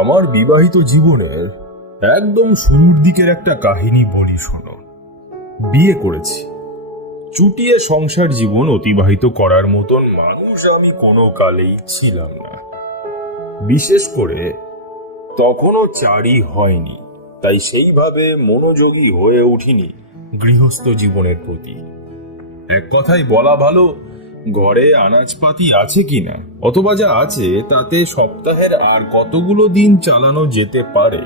আমার বিবাহিত জীবনের একদম শুরুর দিকের একটা কাহিনী বলি শোনো। বিয়ে করেছি, চুটিয়ে সংসার জীবন অতিবাহিত করার মতন মানুষ আমি কোনো কালেই ছিলাম না। বিশেষ করে তখনও চারি হয়নি, তাই সেইভাবে মনোযোগী হয়ে উঠিনি গৃহস্থ জীবনের প্রতি। এক কথায় বলা ভালো, ঘরে আনাজপাতি আছে কিনা অথবা যা আছে তাতে সপ্তাহের আর কতগুলো দিন চালানো যেতে পারে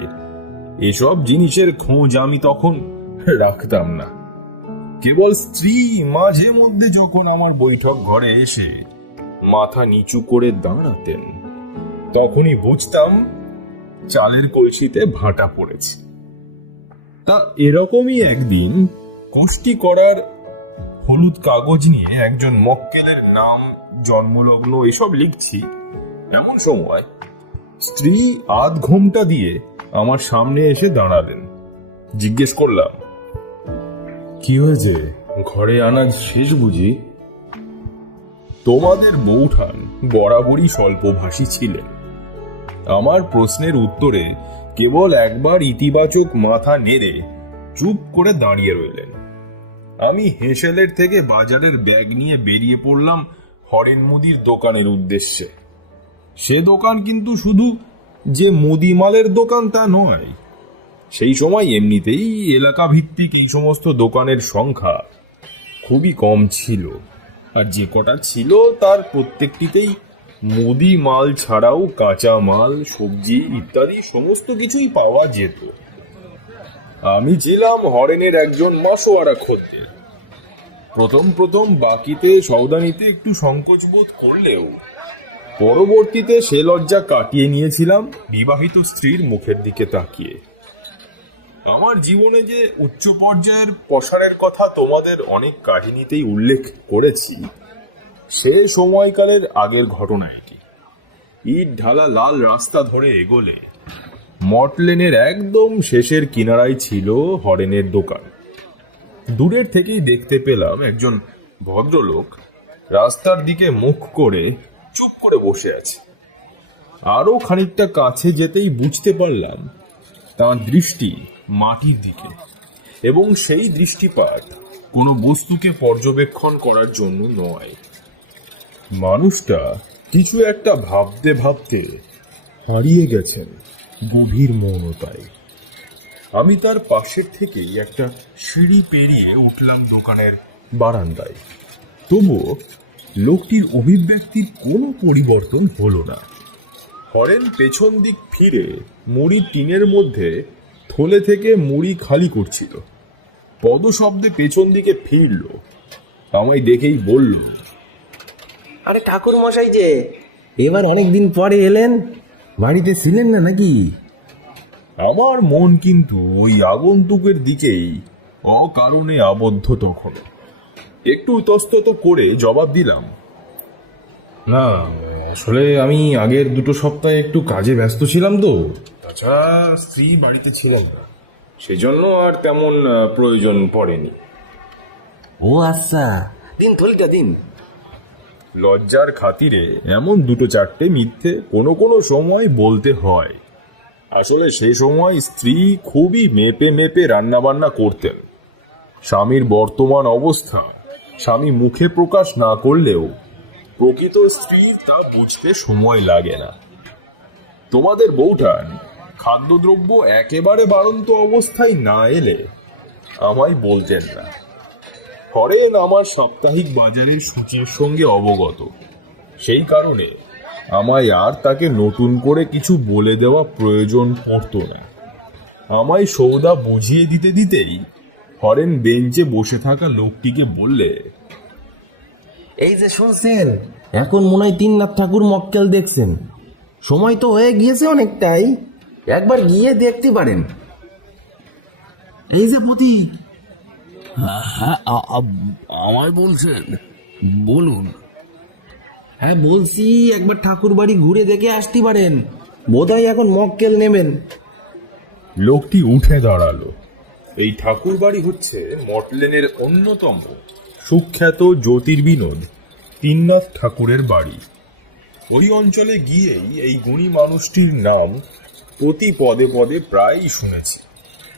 এসব জিনিসের খোঁজ আমি তখন রাখতাম না। কেবল স্ত্রী মাঝে মধ্যে যখন আমার বৈঠক ঘরে এসে মাথা নিচু করে দাঁড়াতেন, তখনই বুঝতাম চালের কলসিতে ভাটা পড়েছে। তা এরকমই একদিন কোষ্টি করার হলুদ কাগজ নিয়ে একজন মক্কেলের নাম, জন্মলগ্ন এসব লিখছি, এমন সময় স্ত্রী আধ ঘোমটা দিয়ে আমার সামনে এসে দাঁড়ালেন। জিজ্ঞেস করলাম, কি হয়েছে, ঘরে আনাজ শেষ বুঝি? তোমাদের বৌঠান বরাবরই স্বল্পভাষী ছিলেন। আমার প্রশ্নের উত্তরে কেবল একবার ইতিবাচক মাথা নেড়ে চুপ করে দাঁড়িয়ে রইলেন। আমি হেঁসেলের থেকে বাজারের ব্যাগ নিয়ে বেরিয়ে পড়লাম হরেন মুদির দোকানের উদ্দেশ্যে। সে দোকান কিন্তু শুধু যে মুদিমালের দোকান তা নয়। সেই সময় এমনিতেই এলাকা ভিত্তিক এই সমস্ত দোকানের সংখ্যা খুবই কম ছিল, আর যে কটা ছিল তার প্রত্যেকটিতেই মুদি মাল ছাড়াও কাঁচা মাল, সবজি ইত্যাদি সমস্ত কিছুই পাওয়া যেত। আমি ছিলাম হরেনের একজন মাসোয়ারা খদ্দের। প্রথম বাকিতে সওদা নিতে একটু সংকোচ বোধ করলেও পরবর্তীতে সে লজ্জা কাটিয়ে নিয়েছিলাম বিবাহিত স্ত্রীর মুখের দিকে তাকিয়ে। আমার জীবনে যে উচ্চ পর্যায়ের পসারের কথা তোমাদের অনেক কাহিনীতেই উল্লেখ করেছি, সে সময়কালের আগের ঘটনা এটি। ইট ঢালা লাল রাস্তা ধরে এগোলে মটলেনের একদম শেষের কিনারায় ছিল হরেনের দোকান। দূরের থেকেই দেখতে পেলাম একজন ভদ্রলোক রাস্তার দিকে মুখ করে চুপ করে বসে আছে। আরো খানিকটা কাছে যেতেই বুঝতে পারলাম তার দৃষ্টি মাটির দিকে, এবং সেই দৃষ্টিপাত কোনো বস্তুকে পর্যবেক্ষণ করার জন্য নয়। মানুষটা কিছু একটা ভাবতে ভাবতে হারিয়ে গেছেন গভীর মৌনতায়। আমি তার পাশের থেকেই একটা সিঁড়ি পেরিয়ে উঠলাম দোকানের বারান্দায়। তবুও লোকটির অভিব্যক্তির কোনো পরিবর্তন হলো না। হরেন পেছন দিক ফিরে মুড়ি টিনের মধ্যে থলে থেকে মুড়ি খালি করছিল। পদশব্দে পেছন দিকে ফিরল, আমায় দেখেই বলল, আরে ঠাকুর মশাই যে এবার অনেকদিন পরে এলেন, বাড়িতে ছিলেন না নাকি? আমার মন কিন্তু ওই আগন্তুকের দিকেই অকারণে আবদ্ধ। তখন একটু ইতস্তত করে জবাব দিলাম, না, আসলে আমি আগের 2 সপ্তাহে একটু কাজে ব্যস্ত ছিলাম তো, তাছাড়া স্ত্রী বাড়িতে ছিলেন না, সেজন্য আর তেমন প্রয়োজন পড়েনি। ও আচ্ছা, দিন থলিটা দিন। লজ্জার খাতিরে এমন 2-4টে মিথ্যে কোনো সময় বলতে হয়। আসলে সে সময় স্ত্রী খুবই মেপে রান্নাবান্না করতেন। স্বামীর বর্তমান অবস্থা স্বামী মুখে প্রকাশ না করলেও প্রকৃত স্ত্রী তা বুঝতে সময় লাগে না। তোমাদের বউঠান খাদ্যদ্রব্য একেবারে বাড়ন্ত অবস্থায় না এলে আমায় বলতেন না। হরেন আমার সাপ্তাহিক বাজারের সূচির সঙ্গে অবগত, সেই কারণে আমায় আর তাকে নতুন করে কিছু বলে দেওয়া প্রয়োজন পড়তো না। আমায় সৌদা বুঝিয়ে দিতেই হরেন বেঞ্চে বসে থাকা লোকটিকে বললে, এই যে শুনছেন, এখন মনে হয় 3 ঠাকুর মক্কেল দেখছেন। সময় তো হয়ে গিয়েছে অনেকটাই, একবার গিয়ে দেখতে পারেন। এই যে পতি। হ্যাঁ, আমায় বলছেন, বলুন। হ্যাঁ বলছি, একবার ঠাকুর বাড়ি ঘুরে দেখে আসতে পারেন, বোধহয় এখন মক্কেল নেবেন। লোকটি উঠে দাঁড়ালো। এই ঠাকুর বাড়ি হচ্ছে মটলেনের অন্যতম সুখ্যাত জ্যোতির্বিনোদ তিননাথ ঠাকুরের বাড়ি। ওই অঞ্চলে গিয়েই এই গুণী মানুষটির নাম প্রতি পদে পদে প্রায়ই শুনেছি,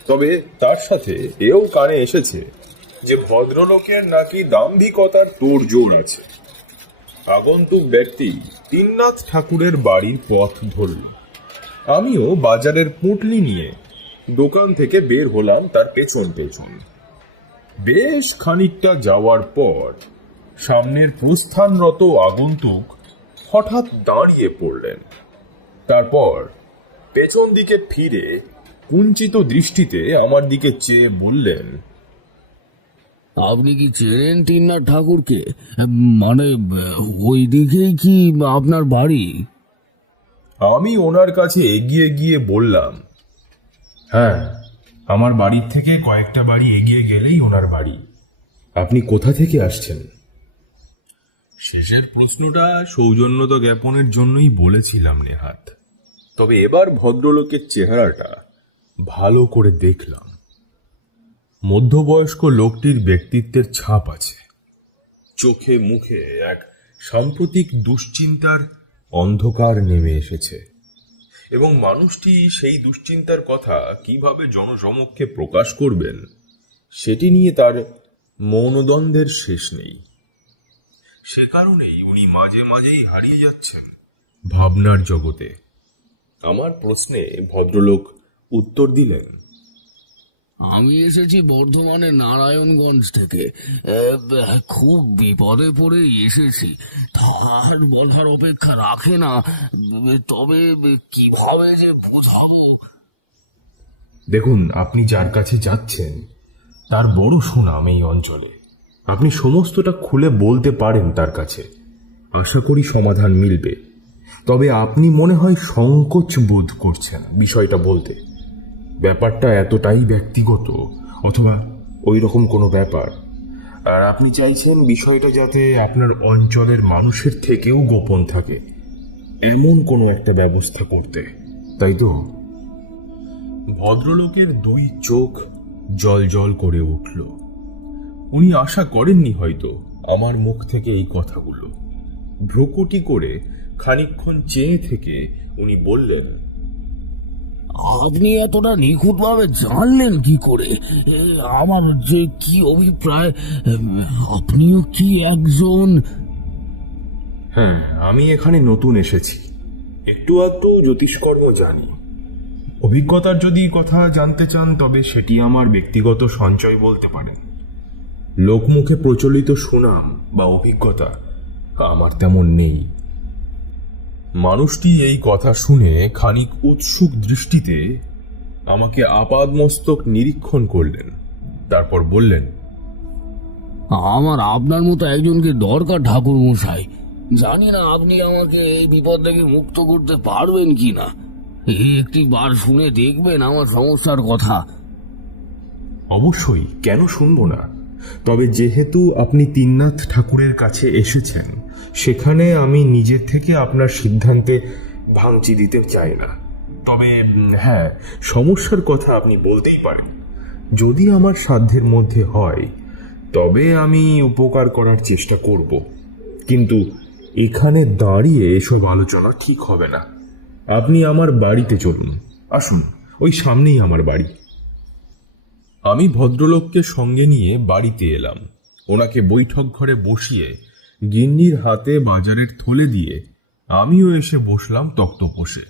তবে তার সাথে এও কানে এসেছে যে ভদ্রলোকের নাকি দাম্ভিকতার তোড়জোড় আছে। আগন্তুক ব্যক্তি তিননাথ ঠাকুরের বাড়ির পথ ধরল। আমিও বাজারের পুঁটলি নিয়ে দোকান থেকে বের হলাম তার পেছন পেছন। বেশ খানিকটা যাওয়ার পর সামনের প্রস্থানরত আগন্তুক হঠাৎ দাঁড়িয়ে পড়লেন। তারপর পেছন দিকে ফিরে কুঞ্চিত দৃষ্টিতে আমার দিকে চেয়ে বললেন, আপনি কি চেনেন তিননাথ ঠাকুরকে? মানে ওই দিকেই কি আপনার বাড়ি? আমি ওনার কাছে এগিয়ে গিয়ে বললাম, হ্যাঁ, আমার বাড়ির থেকে কয়েকটা বাড়ি এগিয়ে গেলেই ওনার বাড়ি। আপনি কোথা থেকে আসছেন? শেষের প্রশ্নটা সৌজন্যতা জ্ঞাপনের জন্যই বলেছিলাম নেহাত, তবে এবার ভদ্রলোকের চেহারাটা ভালো করে দেখলাম। মধ্যবয়স্ক লোকটির ব্যক্তিত্বের ছাপ আছে, চোখে মুখে এক সাম্প্রতিক দুশ্চিন্তার অন্ধকার নেমে এসেছে, এবং মানুষটি সেই দুশ্চিন্তার কথা কিভাবে জনসমক্ষে প্রকাশ করবেন সেটি নিয়ে তার মৌনদ্বন্দ্বের শেষ নেই। সে কারণেই উনি মাঝে মাঝেই হারিয়ে যাচ্ছেন ভাবনার জগতে। আমার প্রশ্নে ভদ্রলোক উত্তর দিলেন, আমি এসেছি বর্ধমানের নারায়ণগঞ্জ থেকে। খুব বিপদে পড়ে এসেছি, তার বলার অপেক্ষা রাখে না। তবে কিভাবে যে বোঝাবো। দেখুন, আপনি যার কাছে যাচ্ছেন তার বড় সুনাম এই অঞ্চলে। আপনি সমস্তটা খুলে বলতে পারেন তার কাছে, আশা করি সমাধান মিলবে। তবে আপনি মনে হয় সংকোচ বোধ করছেন বিষয়টা বলতে। ব্যাপারটা এতটাই ব্যক্তিগত অথবা ওই রকম কোনো ব্যাপার, আর আপনি চাইছেন বিষয়টা যাতে আপনার অঞ্চলের মানুষের থেকেও গোপন থাকে, এমন কোনো একটা ব্যবস্থা করতে, তাই তো? ভদ্রলোকের দুই চোখ জল জল করে উঠল। উনি আশা করেননি হয়তো আমার মুখ থেকে এই কথাগুলো। ভ্রুকুটি করে খানিকক্ষণ চেয়ে থেকে উনি বললেন, আপনি এতটা নিখুঁতভাবে জানলেন কি করে আমার যে কি অভিপ্রায়? আপনিও কি একজন? হ্যাঁ, আমি এখানে নতুন এসেছি, একটু আধটু জ্যোতিষকর্ম জানি। অভিজ্ঞতার যদি কথা জানতে চান তবে সেটি আমার ব্যক্তিগত সঞ্চয় বলতে পারেন। লোকমুখে প্রচলিত সুনাম বা অভিজ্ঞতা আমার তেমন নেই। মানুষটি এই কথা শুনে খানিক উৎসুক দৃষ্টিতে আমাকে আপাদমস্তক নিরীক্ষণ করলেন, তারপর বললেন, আমার আপনার মতো একজনকে দরকার ঠাকুর মশাই। জানি না আপনি আমাকে এই বিপদ থেকে মুক্ত করতে পারবেন কি না। একটি বার শুনে দেখবেন আমার সমস্যার কথা। অবশ্যই, কেন শুনবো না। তবে যেহেতু আপনি তিননাথ ঠাকুরের কাছে এসেছেন, সেখানে আমি নিজের থেকে আপনার সিদ্ধান্তে ভাঙচি দিতে চাই না। তবে হ্যাঁ, সমস্যার কথা আপনি বলতেই পারেন। যদি আমার সাধ্যের মধ্যে হয় তবে আমি উপকার করার চেষ্টা করব, কিন্তু এখানে দাঁড়িয়ে এসব আলোচনা ঠিক হবে না। আপনি আমার বাড়িতে চলুন, আসুন, ওই সামনেই আমার বাড়ি। আমি ভদ্রলোককে সঙ্গে নিয়ে বাড়িতে এলাম। ওনাকে বৈঠক ঘরে বসিয়ে গিন্নির হাতে বাজারের থলে দিয়ে আমিও এসে বসলাম তক্তপোষে।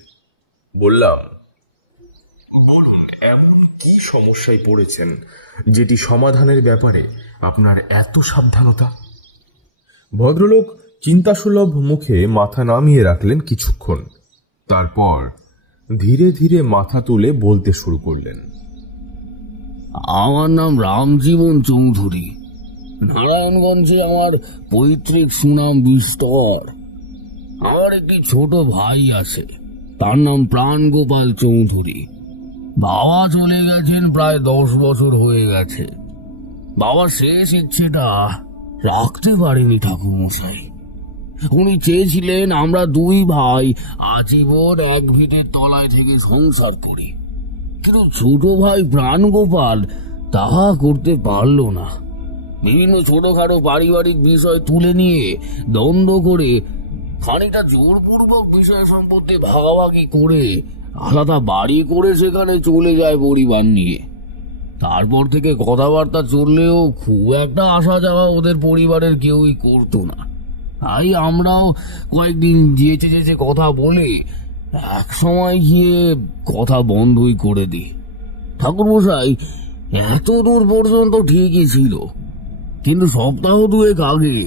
বললাম, বলুন, এমন কি সমস্যায় পড়েছেন যেটি সমাধানের ব্যাপারে আপনার এত সাবধানতা? ভদ্রলোক চিন্তাসুলভ মুখে মাথা নামিয়ে রাখলেন কিছুক্ষণ, তারপর ধীরে ধীরে মাথা তুলে বলতে শুরু করলেন, আমার নাম রামজীবন চৌধুরী। নারায়ণগঞ্জে আমার পৈতৃক সুনাম বিস্তর। আমার একটি ছোট ভাই আছে, তার নাম প্রাণগোপাল চৌধুরী। বাবা চলে গেছেন প্রায় 10 বছর হয়ে গেছে। বাবার শেষ ইচ্ছেটা রাখতে পারেনি ঠাকুরমশাই। উনি চেয়েছিলেন আমরা দুই ভাই আজীবন এক ভিটের তলায় থেকে সংসার করি, কিন্তু ছোট ভাই প্রাণগোপাল তাহা করতে পারল না। বিভিন্ন ছোটখাটো পারিবারিক বিষয় তুলে নিয়ে দ্বন্দ্ব করে খানিকটা জোরপূর্বক বিষয় সম্পত্তি ভাগাভাগি করে আলাদা বাড়ি করে সেখানে চলে যায় পরিবার নিয়ে। তারপর থেকে কথাবার্তা চললেও খুব একটা আসা যাওয়া ওদের পরিবারের কেউই করতো না। তাই আমরাও কয়েকদিন যেচে যেচে কথা বলে এক সময় গিয়ে কথা বন্ধই করে দিই। ঠাকুরমশাই, এত দূর পর্যন্ত ঠিকই ছিল, কিন্তু সপ্তাহ দুয়েক আগে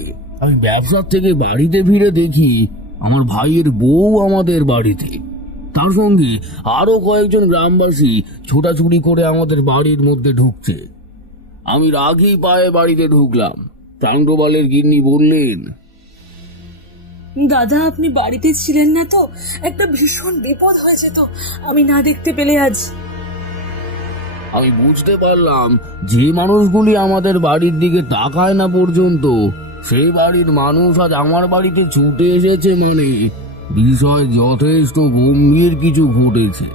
আমি ব্যবসার থেকে বাড়িতে ফিরে দেখি আমার ভাইয়ের বউ আমাদের বাড়িতে, তার সঙ্গে আরো কয়েকজন গ্রামবাসী ছোটাছুটি করে আমাদের বাড়ির মধ্যে ঢুকছে। আমি রাগী পায়ে বাড়িতে ঢুকলাম। চাঙ্গোপালের গিন্নি বললেন, দাদা, আপনি বাড়িতে ছিলেন না তো? একটা ভীষণ বিপদ হয়েছে তো, আমি না দেখতে পেলে আজ। আমি বুঝতে পারলাম যে মানুষগুলি আমাদের বাড়ির দিকে তাকায় না পর্যন্ত সেই বাড়ির মানুষ আজ আমার বাড়িতে ছুটে এসেছে, মানে বিষয় যথেষ্ট গম্ভীর কিছু ঘটেছে।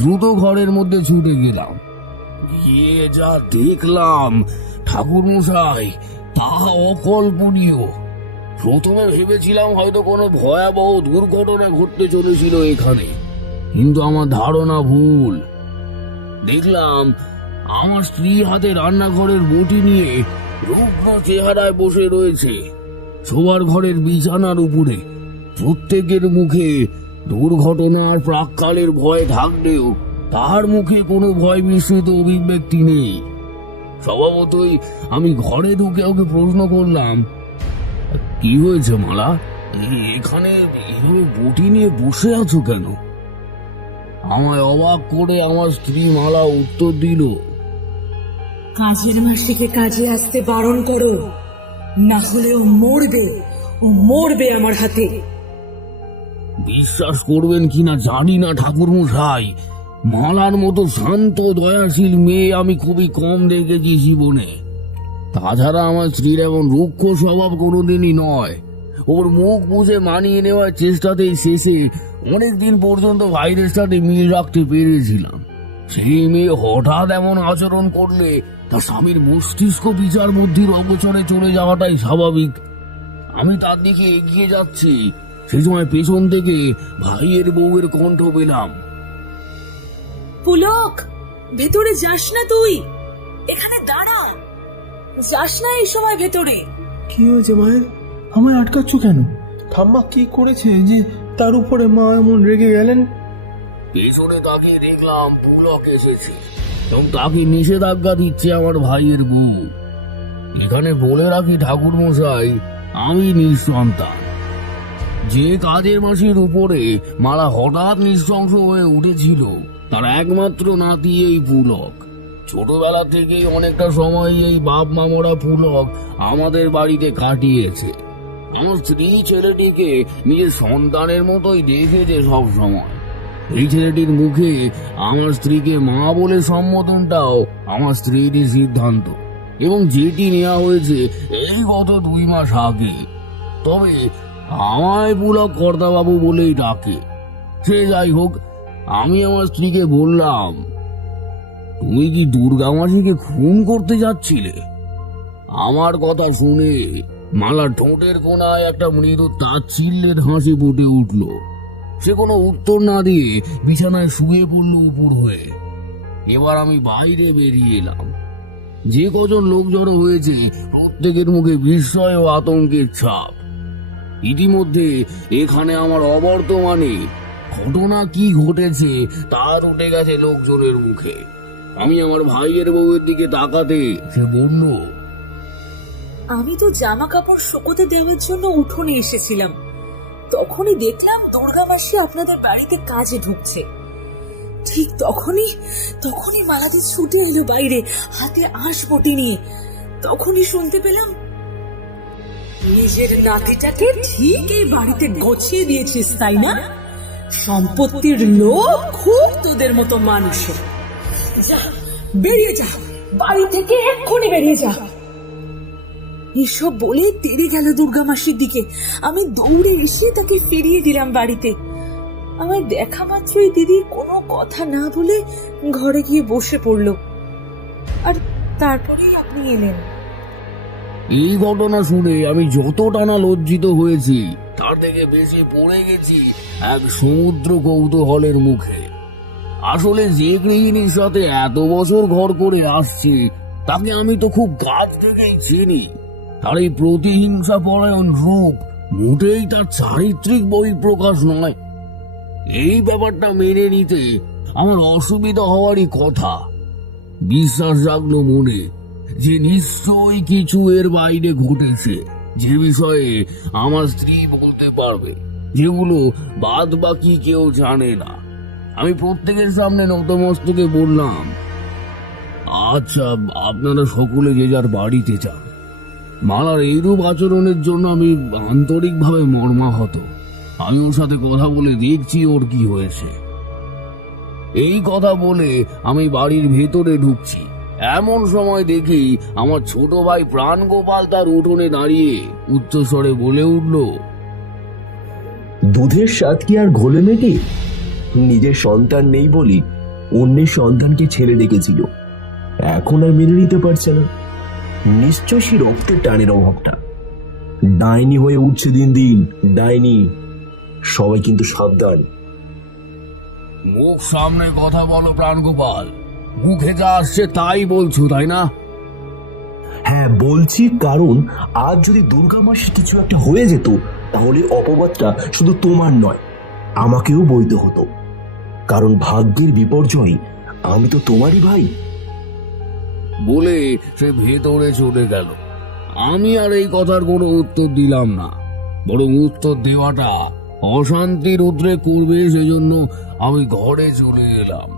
দ্রুত ঘরের মধ্যে ছুটে গেলাম। গিয়ে যা দেখলাম ঠাকুরমশাই, তা অকল্পনীয়। প্রথমে ভেবেছিলাম হয়তো কোনো ভয়াবহ দুর্ঘটনা ঘটতে চলেছিল এখানে, কিন্তু আমার ধারণা ভুল। দেখলাম আমার স্ত্রী হাতে রান্নাঘরের বটি নিয়ে রুগ্ন চেহারায় বসে রয়েছে শোবার ঘরের বিছানার উপরে। প্রত্যেকের মুখে দুর্ঘটনার প্রাক্কালের ভয় থাকলেও তার মুখে কোনো ভয় মিশ্রিত অভিব্যক্তি নেই। স্বভাবতই আমি ঘরে ঢুকে ওকে প্রশ্ন করলাম, কি হয়েছে মালা, এখানে এইভাবে বটি নিয়ে বসে আছো কেন? আমায় অবাক করে আমার স্ত্রী মালা উত্তর দিল, কাজের মাসিকে কাজে আসতে বারণ করো, না হলে ও মরবে আমার হাতে। বিশ্বাস করবেন কিনা জানি না ঠাকুরমশাই, মালার মতো শান্ত দয়াশীল মেয়ে আমি খুবই কম দেখেছি জীবনে। তাছাড়া আমার স্ত্রীর এমন রুক্ষ স্বভাব কোনোদিনই নয়। ওর মুখ বুঝে মানিয়ে নেওয়ার চেষ্টাতেই শেষে অনেকদিন পর্যন্ত ভাইদের সাথে মিল রাখতে পেরেছিলাম। সেই মেয়ে হঠাৎ এমন আচরণ করলে তার স্বামীর মস্তিষ্ক বিচার বুদ্ধির অগোচরে চলে যাওয়াটাই স্বাভাবিক। আমি তার দিকে এগিয়ে যাচ্ছি, সেই সময় পেছন থেকে ভাইয়ের বউয়ের কণ্ঠ পেলাম, পুলক, ভেতরে যাস না তুই, এখানে দাঁড়া, যাস না এই সময় ভেতরে। কি হয়েছে মায়ের? আমায় আটকাচ্ছ কেন? ঠাম্মা কি করেছে যে তার উপরে মা এমন রেগে গেলেন? পেছনে তাকিয়ে দেখলাম পুলক এসেছে এবং তাকে নিষেধাজ্ঞা দিচ্ছে আমার ভাইয়ের বউ। এখানে বলে রাখি ঠাকুরমশাই, আমি নিঃসন্তান। যে কাজের মাসির উপরে মালা হঠাৎ নৃশংস হয়ে উঠেছিল তার একমাত্র নাতি এই পুলক। ছোটবেলা থেকেই অনেকটা সময় এই বাপ মামরা পুলক আমাদের বাড়িতে কাটিয়েছে। আমার স্ত্রী ছেলেটিকে নিজের সন্তানের মতোই দেখেছে সব সময়। এই ছেলেটির মুখে আমার স্ত্রীকে মা বলে সম্বোধনটাও আমার স্ত্রীরই সিদ্ধান্ত, এবং যেটি নেওয়া হয়েছে এই গত 2 মাস আগে। তবে আমায় পুলক কর্তাবাবু বলেই ডাকে। সে যাই হোক, আমি আমার স্ত্রীকে বললাম, তুমি কি দুর্গা মাসিকে খুন করতে যাচ্ছিলে? আমার কথা শুনে মালা ঠোঁটের কোনায় একটা মৃদু তাচ্ছিল্যের হাসি ফুটে উঠল। সে কোনো উত্তর না দিয়ে বিছানায় শুয়ে পড়ল উপর হয়ে। এবার আমি বাইরে বেরিয়ে এলাম। যে কজন লোক জড়ো হয়েছে প্রত্যেকের মুখে বিস্ময় ও আতঙ্কের ছাপ। ইতিমধ্যে এখানে আমার অবর্তমানে ঘটনা কি ঘটেছে তার উঠে গেছে লোকজনের মুখে। আমি আমার ভাইয়ের বউয়ের দিকে তাকাতে সে বলল, আমি তো জামা কাপড় শুকোতে দেওয়ার জন্য উঠোনে এসেছিলাম, তখনই দেখলাম দুর্গা মাসি আপনাদের বাড়িতে কাজে ঢুকছে। ঠিক তখনই মালাদি ছুটে এলো বাইরে, হাতে আঁশ বটি নিয়ে। তখনই শুনতে পেলাম, নিজের নাতিটাকে ঠিক এই বাড়িতে গছিয়ে দিয়েছিস তাই না? সম্পত্তির লোভ খুব তোদের মতো মানুষের। যা, বেরিয়ে যা, বাড়ি থেকে এক্ষুনি বেরিয়ে যা। এসব বলে তেড়ে গেল দুর্গা মাসির দিকে। আমি দৌড়ে এসে তাকে ফিরিয়ে দিলাম বাড়িতে। আমার দেখা মাত্রই দিদি কোনো কথা না বলে ঘরে গিয়ে বসে পড়লো, আর তারপরেই আপনি এলেন। এই ঘটনা শুনে আমি যতটা না লজ্জিত হয়েছি তার থেকে বেশি পড়ে গেছি এক সমুদ্র কৌতূহলের মুখে। আসলে যে গৃহিণীর সাথে এত বছর ঘর করে আসছি তাকে আমি তো খুব কাছ থেকেই চিনি। তার এই প্রতিহিংসা পরায়ণ রূপ মোটেই তার চারিত্রিক বহিঃপ্রকাশ নয়। এই ব্যাপারটা মেনে নিতে আমার অসুবিধা হওয়ারই কথা। বিশ্বাস জাগলো মনে যে নিশ্চয়ই কিছু এর বাইরে ঘটেছে, যে বিষয়ে আমার স্ত্রী বলতে পারবে, যেগুলো বাদ বাকি কেউ জানে না। আমি প্রত্যেকের সামনে নতমস্তকে বললাম, আচ্ছা, আপনারা সকলে যে যার বাড়িতে যান। মালার এইরূপ আচরণের জন্য আমি আন্তরিকভাবে মর্মাহত। আমি ওর সাথে কথা বলে দেখছি ওর কি হয়েছে। এই কথা বলে আমি বাড়ির ভেতরে ঢুকছি, এমন সময় দেখি আমার ছোট ভাই প্রাণগোপাল তার উঠোনে দাঁড়িয়ে উচ্চস্বরে বলে উঠল, দুধের স্বাদ কি আর ঘোলে মেটে? নিজের সন্তান নেই বলি অন্যের সন্তানকে ছেলে ডেকেছিল, এখন আর মেনে নিতে পারছে না। নিশ্চয় সে রক্তের টানের অভাবটা। ডাইনি হয়ে উঠছে দিন দিন, ডাইনি। সবাই কিন্তু সাবধান। মুখ সামনে কথা বলো প্রাণগোপাল, মুখে যা আসছে তাই বলছো, তাই না? হ্যাঁ বলছি, কারণ আজ যদি দুর্গা মাসে কিছু একটা হয়ে যেত তাহলে অপবাদটা শুধু তোমার নয়, আমাকেও বইতে হতো। কারণ ভাগ্যের বিপর্যয় আমি তো তোমারই ভাই। বলে সে ভেতরে চলে গেল। আমি আর এই কথার কোনো উত্তর দিলাম না, বরং উত্তর দেওয়াটা অশান্তির উদ্রেক করবে সেজন্য আমি ঘরে চলে এলাম।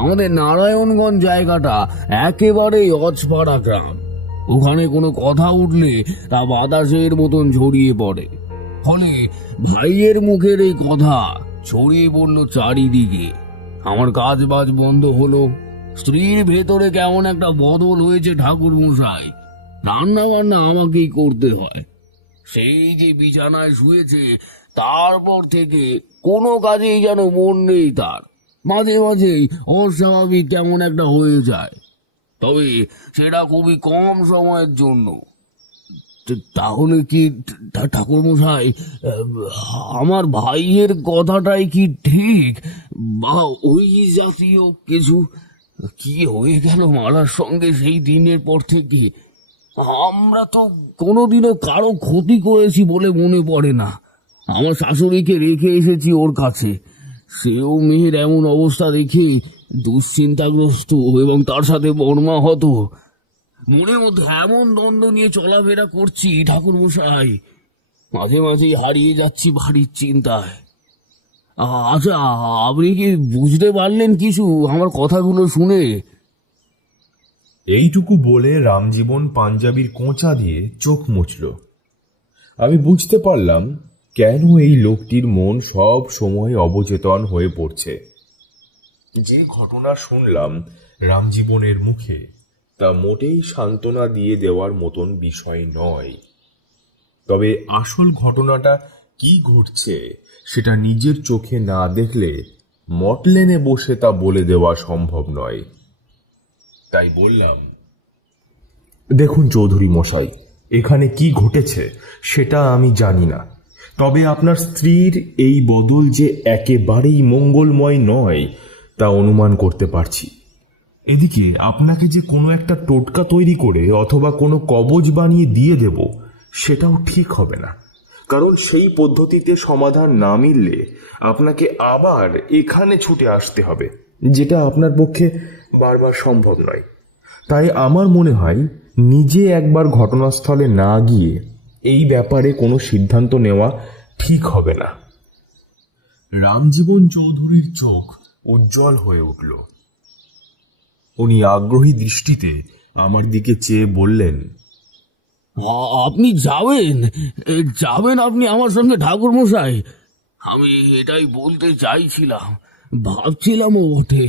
আমাদের নারায়ণগঞ্জ জায়গাটা একেবারেই অজপাড়া গ্রাম। ওখানে কোনো কথা উঠলে তা বাতাসের মতন ছড়িয়ে পড়ে। ফলে ভাইয়ের মুখের এই কথা ছড়িয়ে পড়ল চারিদিকে। আমার কাজ বাজ বন্ধ হলো। স্ত্রীর ভেতরে কেমন একটা বদল হয়েছে ঠাকুর মশাই। রান্না বান্না আমাকেই করতে হয়। সেই যে বিছানায় শুয়েছে তারপর থেকে কোনো কাজেই যেন মন নেই তার। মাঝে মাঝেই অস্বাভাবিক কেমন একটা হয়ে যায়, তবে সেটা খুবই কম সময়ের জন্য। তাহলে কি ঠাকুর মশাই, আমার ভাইয়ের কথাটাই কি ঠিক, বা ওই জাতীয় কিছু? কি হয়ে গেল মালার সঙ্গে সেই দিনের পর থেকে? আমরা তো কোনোদিনও কারো ক্ষতি করেছি বলে মনে পড়ে না। আমার শাশুড়িকে রেখে এসেছি ওর কাছে, সেও মেয়ের এমন অবস্থা দেখে দুশ্চিন্তাগ্রস্ত এবং তার সাথে মর্মাহত। মনের মধ্যে এমন দ্বন্দ্ব নিয়ে চলাফেরা করছি ঠাকুর মশাই, মাঝে মাঝেই হারিয়ে যাচ্ছি বাড়ির চিন্তায়। আচ্ছা, আপনি কি বুঝতে পারলেন কিছু আমার কথাগুলো শুনে? এইটুকু বলে রামজীবন পাঞ্জাবির কোঁচা দিয়ে চোখ মুছল। আমি বুঝতে পারলাম কেন এই লোকটির মন সব সময় অবচেতন হয়ে পড়ছে। যে ঘটনা শুনলাম রামজীবনের মুখে, তা মোটেই সান্ত্বনা দিয়ে দেওয়ার মতন বিষয় নয়। তবে আসল ঘটনাটা কি ঘটছে সেটা নিজের চোখে না দেখলে মটলেনে বসে তা বলে দেওয়া সম্ভব নয়। তাই বললাম, দেখুন চৌধুরী মশাই, এখানে কি ঘটেছে সেটা আমি জানি না, তবে আপনার স্ত্রীর এই বদল যে একেবারেই মঙ্গলময় নয় তা অনুমান করতে পারছি। এদিকে আপনাকে যে কোনো একটা টোটকা তৈরি করে অথবা কোনো কবজ বানিয়ে দিয়ে দেব, সেটাও ঠিক হবে না, কারণ সেই পদ্ধতিতে সমাধান না মিললে আপনাকে আবার এখানে ছুটে আসতে হবে, যেটা আপনার পক্ষে বারবার সম্ভব নয়। তাই আমার মনে হয় নিজে একবার ঘটনাস্থলে না গিয়ে এই ব্যাপারে কোনো সিদ্ধান্ত নেওয়া ঠিক হবে না। রামজীবন চৌধুরীর চোখ উজ্জ্বল হয়ে উঠল। উনি আগ্রহী দৃষ্টিতে আমার দিকে চেয়ে বললেন, আপনি যাবেন? যাবেন আপনি আমার সঙ্গে ঠাকুর মশাই? আমি এটাই বলতে চাইছিলাম, ভাবছিলামও ওঠে।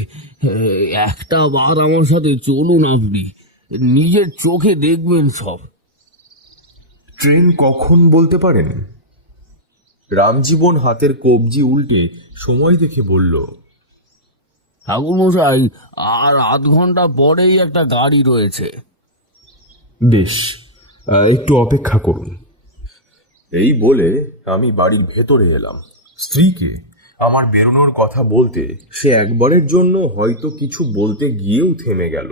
একটা বার আমার সাথে চলুন, আপনি নিজের চোখে দেখবেন সব। ট্রেন কখন বলতে পারেন? রামজীবন হাতের কবজি উল্টে সময় দেখে বলল, ঠাকুর মশাই, আর আধ ঘন্টা পরেই একটা গাড়ি রয়েছে। বেশ, একটু অপেক্ষা করুন। এই বলে আমি বাড়ির ভেতরে এলাম। স্ত্রীকে আমার বেরোনোর কথা বলতে সে একবারের জন্য হয়তো কিছু বলতে গিয়েও থেমে গেল।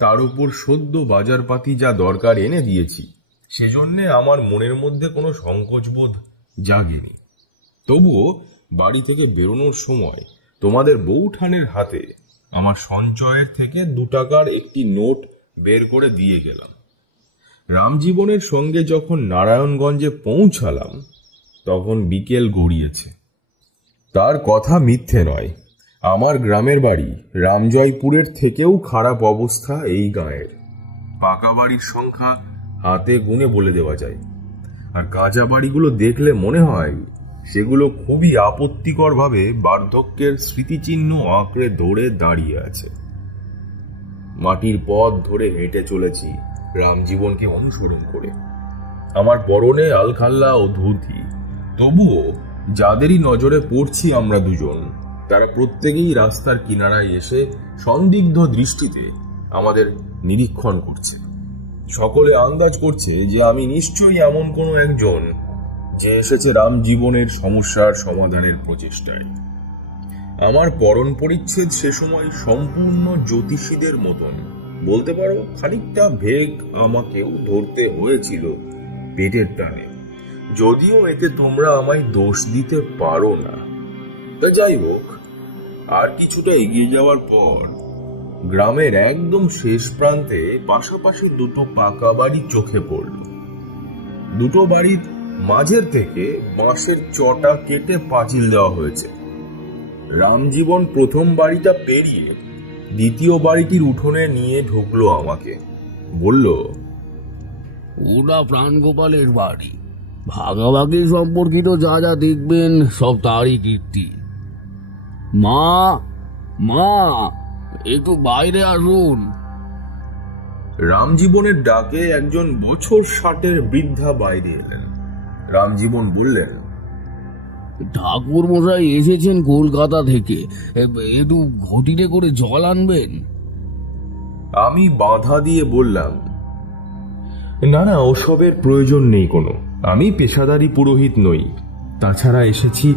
তার উপর সদ্য বাজারপাতি যা দরকার এনে দিয়েছি, সেজন্যে আমার মনের মধ্যে কোনো সংকোচবোধ জাগেনি। তবুও বাড়ি থেকে বেরোনোর সময় তোমাদের বউঠানের হাতে আমার সঞ্চয়ের থেকে 2 টাকার একটি নোট বের করে দিয়ে গেলাম। রামজীবনের সঙ্গে যখন নারায়ণগঞ্জে পৌঁছালাম তখন বিকেল গড়িয়েছে। তার কথা মিথ্যে নয়, আমার গ্রামের বাড়ি রামজয়পুরের থেকেও খারাপ অবস্থা এই গাঁয়ের। পাকা বাড়ির সংখ্যা হাতে গুনে বলে দেওয়া যায়, আর কাঁচা বাড়িগুলো দেখলে মনে হয় সেগুলো খুবই আপত্তিকরভাবে বার্ধক্যের স্মৃতিচিহ্ন আঁকড়ে ধরে দাঁড়িয়ে আছে। মাটির পথ ধরে হেঁটে চলেছি রামজীবনকে অনুসরণ করে। আমার পরনে আলখাল্লা ও ধুতি, তবুও যাদেরই নজরে পড়ছি আমরা দুজন, তারা প্রত্যেকেই রাস্তার কিনারায় এসে সন্দিগ্ধ দৃষ্টিতে আমাদের নিরীক্ষণ করছে। সকলে আন্দাজ করছে যে আমি নিশ্চয়ই এমন কোনো একজন যে এসেছে রামজীবনের সমস্যার সমাধানের প্রচেষ্টায়। আমার পরণ পরিচ্ছেদ সে সময় সম্পূর্ণ জ্যোতিষীদের মতন, বলতে পারো খানিকটা ভেগ আমাকেও ধরতে হয়েছিল পেটের টানে, যদিও এতে তোমরা আমায় দোষ দিতে পারো না। তা যাই হোক, আর কিছুটা এগিয়ে যাওয়ার পর গ্রামের একদম শেষ প্রান্তে পাশাপাশি 2টো পাকা বাড়ি চোখে পড়ল। 2টো বাড়ির মাঝের থেকে বাঁশের চটা কেটে পাঁচিল দেওয়া হয়েছে। রামজীবন প্রথম বাড়িটা পেরিয়ে দ্বিতীয় বাড়িটির উঠোনে নিয়ে ঢুকলো আমাকে। বলল, ওটা প্রাণগোপালের বাড়ি। ভাগাভাগি সম্পর্কিত যা যা দেখবেন সব তারই কীর্তি। মা, মা, একটু বাইরে আসুন। রামজীবনের ডাকে একজন বছর 60-এর বৃদ্ধা বাইরে এলেন। রামজীবন বললেন, ঠাকুর মশাই এসেছেন কলকাতা থেকে, একটু ঘটিতে করে জল আনবেন। আমি বাধা দিয়ে বললাম, না না, ওসবের প্রয়োজন নেই কোনো। আমি পেশাদারি পুরোহিত নই, তাছাড়া এসেছি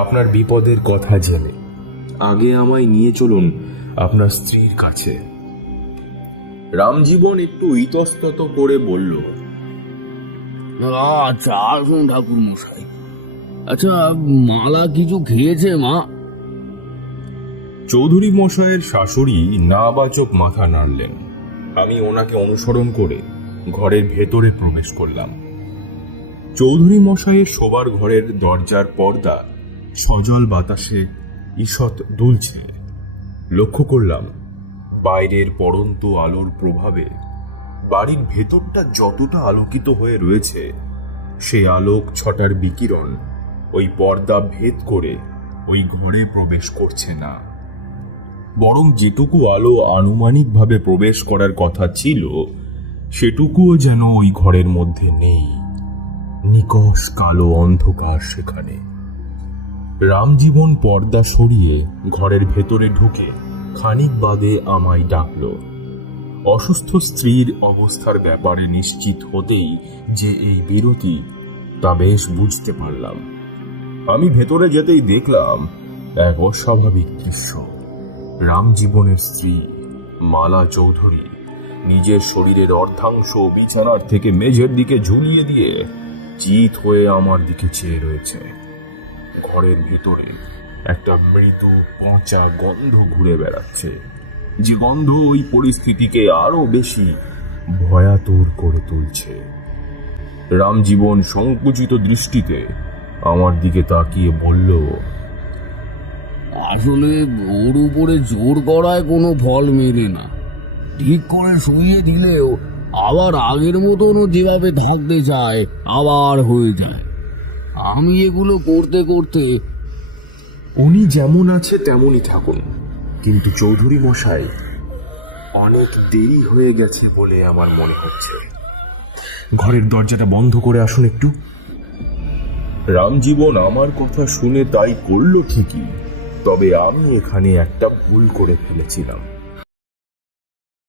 আপনার বিপদের কথা জেনে। আগে আমায় নিয়ে চলুন আপনার স্ত্রীর কাছে। রামজীবন একটু ইতস্তত করে বলল, আচ্ছা আসুন ঠাকুর মশাই। আচ্ছা, মালা কিছু খেয়েছে মা? চৌধুরী মশাইয়ের শাশুড়ি নাবাচক মাথা নাড়লেন। আমি ওনাকে অনুসরণ করে ঘরের ভেতরে প্রবেশ করলাম। চৌধুরী মশাইয়ের শোবার ঘরের দরজার পর্দা সজল বাতাসে ঈষৎ দুলছে। লক্ষ্য করলাম বাইরের পড়ন্ত আলোর প্রভাবে বাড়ির ভেতরটা যতটা আলোকিত হয়ে রয়েছে, সেই আলোক ছটার বিকিরণ ওই পর্দা ভেদ করে ওই ঘরে প্রবেশ করছে না, বরং যেটুকু আলো আনুমানিকভাবে প্রবেশ করার কথা ছিল সেটুকুও যেন ওই ঘরের মধ্যে নেই। নিকষ কালো অন্ধকার সেখানে। রামজীবন পর্দা সরিয়ে ঘরের ভেতরে ঢুকে খানিক বাদে আমায় ডাকল। অসুস্থ স্ত্রীর অবস্থার ব্যাপারে নিশ্চিত হতেই যে এই বিরতি, তা বেশ বুঝতে পারলাম। আমি ভেতরে যেতেই দেখলাম এক অস্বাভাবিক দৃশ্য। রামজীবনের স্ত্রী মালা চৌধুরী নিজের শরীরের অর্ধাংশ বিছানার থেকে মেঝের দিকে ঝুলিয়ে দিয়ে চিত হয়ে আমার দিকে চেয়ে রয়েছে। ঘরের ভিতরে একটা মৃদু পচা গন্ধ ঘুরে বেড়াচ্ছে, যে গন্ধ ওই পরিস্থিতিকে আরো বেশি ভয়াতুর করে তুলছে। রামজীবন সংকুচিত দৃষ্টিতে আমার দিকে তাকিয়ে বলল, আসলে ওর উপরে জোর করায় কোনো ফল মেলে না। ঠিক করে শুইয়ে দিলেও আবার আগের মতনও যেভাবে থাকতে চায় আবার হয়ে যায়। আমি এগুলো করতে করতে। উনি যেমন আছে তেমনই থাকুন, কিন্তু চৌধুরী মশাই, অনেক দেরি হয়ে গেছে বলে আমার মনে হচ্ছে। ঘরের দরজাটা বন্ধ করে আসুন একটু। রামজীবন আমার কথা শুনে তাই করল ঠিকই, তবে আমি এখানে একটা ভুল করে ফেলেছিলাম।